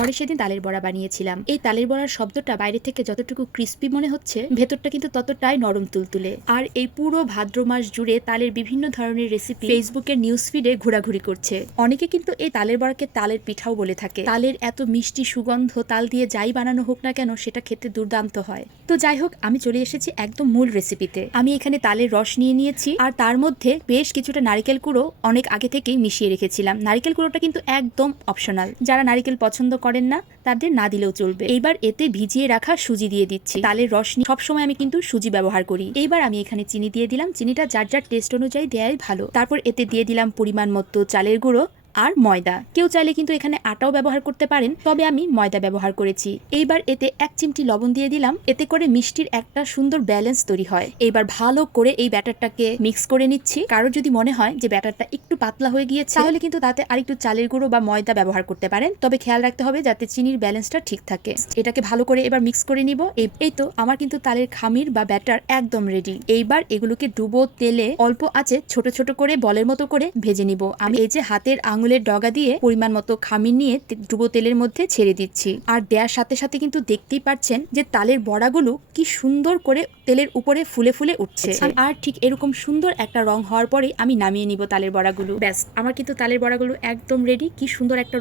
ঘরে সেদিন তালের বড়া বানিয়েছিলাম। এই তালের বড়ার শব্দটা বাইরে থেকে যতটুকু ক্রিস্পি মনে হচ্ছে, ভেতরটা কিন্তু ততটাই নরম তুলতুলে। আর এই পুরো ভাদ্র মাস জুড়ে তালের বিভিন্ন ধরনের রেসিপি ফেসবুকের নিউজ ফিডে ঘোরাঘুরি করছে। অনেকে কিন্তু এই তালের বড়াকে তালের পিঠাও বলে থাকে। তালের এত মিষ্টি সুগন্ধ, তাল দিয়ে যাই বানানো হোক না কেন সেটা খেতে দুর্দান্ত হয়। তো যাই হোক, আমি চলে এসেছি একদম মূল রেসিপিতে। আমি এখানে তালের রস নিয়ে নিয়েছি, আর তার মধ্যে বেশ কিছুটা নারিকেল কুড়ো অনেক আগে থেকেই মিশিয়ে রেখেছিলাম। নারিকেল কুড়োটা কিন্তু একদম অপশনাল, যারা নারিকেল পছন্দ করেন না তাদের না দিলেও চলবে। এইবার এতে ভিজিয়ে রাখা সুজি দিয়ে দিচ্ছি। তালের রস নিয়ে সবসময় আমি কিন্তু সুজি ব্যবহার করি। এইবার আমি এখানে চিনি দিয়ে দিলাম। চিনিটা যার যার টেস্ট অনুযায়ী দেয়াই ভালো। তারপর এতে দিয়ে দিলাম পরিমাণ মতো চালের গুঁড়ো আর ময়দা। কেউ চাইলে কিন্তু এখানে আটাও ব্যবহার করতে পারেন, তবে আমি ময়দা ব্যবহার করেছি। এইবার এতে 1 চিমটি লবণ দিয়ে দিলাম। এতে করে মিষ্টির একটা সুন্দর ব্যালেন্স তৈরি হয়। এইবার ভালো করে এই ব্যাটারটাকে মিক্স করে নিচ্ছি। কারো যদি মনে হয় যে ব্যাটারটা একটু পাতলা হয়ে গিয়েছে, তাহলে কিন্তু তাতে আরেকটু চালের গুঁড়ো বা ময়দা ব্যবহার করতে পারেন, তবে খেয়াল রাখতে হবে যাতে চিনির ব্যালেন্সটা ঠিক থাকে। এটাকে ভালো করে এবার মিক্স করে নিব। এই তো আমার কিন্তু তালের খামির বা ব্যাটার একদম রেডি। এইবার এগুলোকে ডুবো তেলে অল্প আঁচে ছোট ছোট করে বলের মতো করে ভেজে নিব। আমি এই যে হাতের আঙুলের ডগা দিয়ে পরিমাণ মতো খামির নিয়ে ডুবো তেলের মধ্যে ছেড়ে দিচ্ছি। আর দেওয়ার সাথে সাথে কিন্তু দেখতেই পাচ্ছেন যে তালের বড়াগুলো কি সুন্দর করে তেলের উপরে ফুলে ফুলে উঠছে। আর ঠিক এরকম সুন্দর একটা রং হওয়ার পরে আমি নামিয়ে নিব তালের বড়াগুলো। ব্যাস, আমার কিন্তু তালের বড়াগুলো একদম রেডি। কি সুন্দর একটা